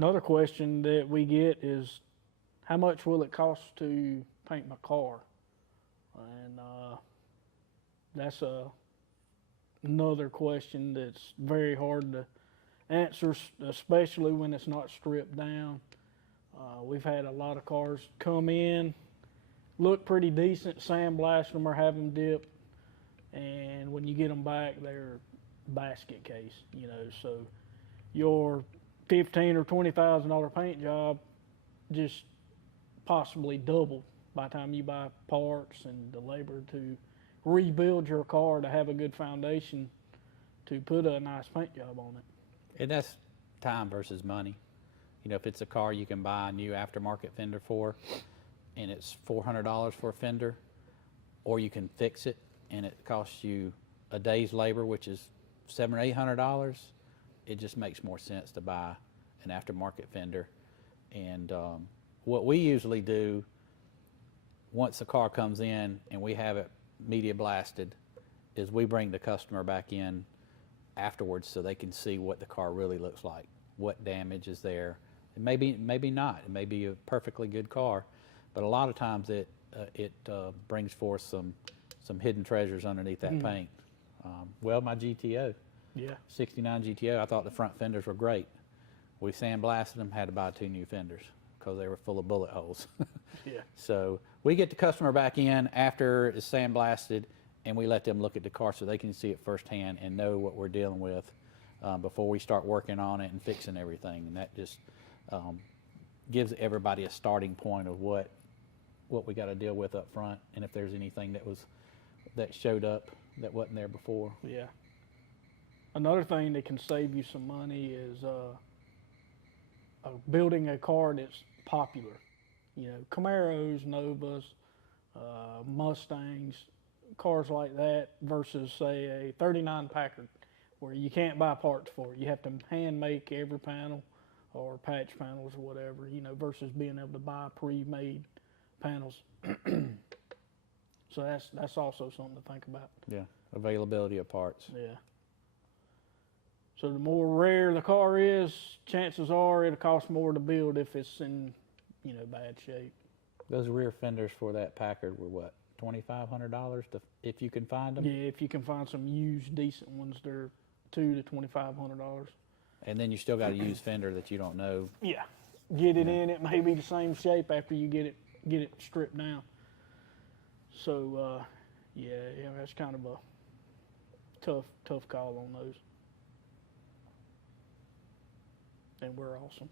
Another question that we get is, how much will it cost to paint my car? And that's another question that's very hard to answer, especially when it's not stripped down. We've had a lot of cars come in, look pretty decent, sandblast them or have them dipped, and when you get them back, they're basket case, you know. So your $15,000 or $20,000 paint job just possibly double by the time you buy parts and the labor to rebuild your car to have a good foundation to put a nice paint job on it. And that's time versus money. You know, if it's a car you can buy a new aftermarket fender for, and it's $400 for a fender, or you can fix it and it costs you a day's labor, which is $700 or $800, it just makes more sense to buy an aftermarket fender. And what we usually do, once the car comes in and we have it media blasted, is we bring the customer back in afterwards so they can see what the car really looks like, what damage is there. And maybe not. It may be a perfectly good car, but a lot of times it brings forth some hidden treasures underneath that paint. Well, my GTO, Yeah. 69 GTO, I thought the front fenders were great. We sandblasted them, had to buy 2 new fenders because they were full of bullet holes. Yeah. So we get the customer back in after it's sandblasted, and we let them look at the car so they can see it firsthand and know what we're dealing with before we start working on it and fixing everything. And that just gives everybody a starting point of what we got to deal with up front, and if there's anything that showed up that wasn't there before. Yeah. Another thing that can save you some money is building a car that's popular. You know, Camaros, Novas, Mustangs, cars like that versus, say, a 39 Packard, where you can't buy parts for it. You have to hand make every panel or patch panels or whatever, you know, versus being able to buy pre-made panels. So that's also something to think about. Yeah, availability of parts. Yeah. So the more rare the car is, chances are it'll cost more to build if it's in, you know, bad shape. Those rear fenders for that Packard were what, $2,500 if you can find them? Yeah, if you can find some used decent ones, they're $2,000 to $2,500. And then you still got a used fender that you don't know. Yeah, get it in. It may be the same shape after you get it stripped down. So yeah, that's kind of a tough call on those. And we're awesome.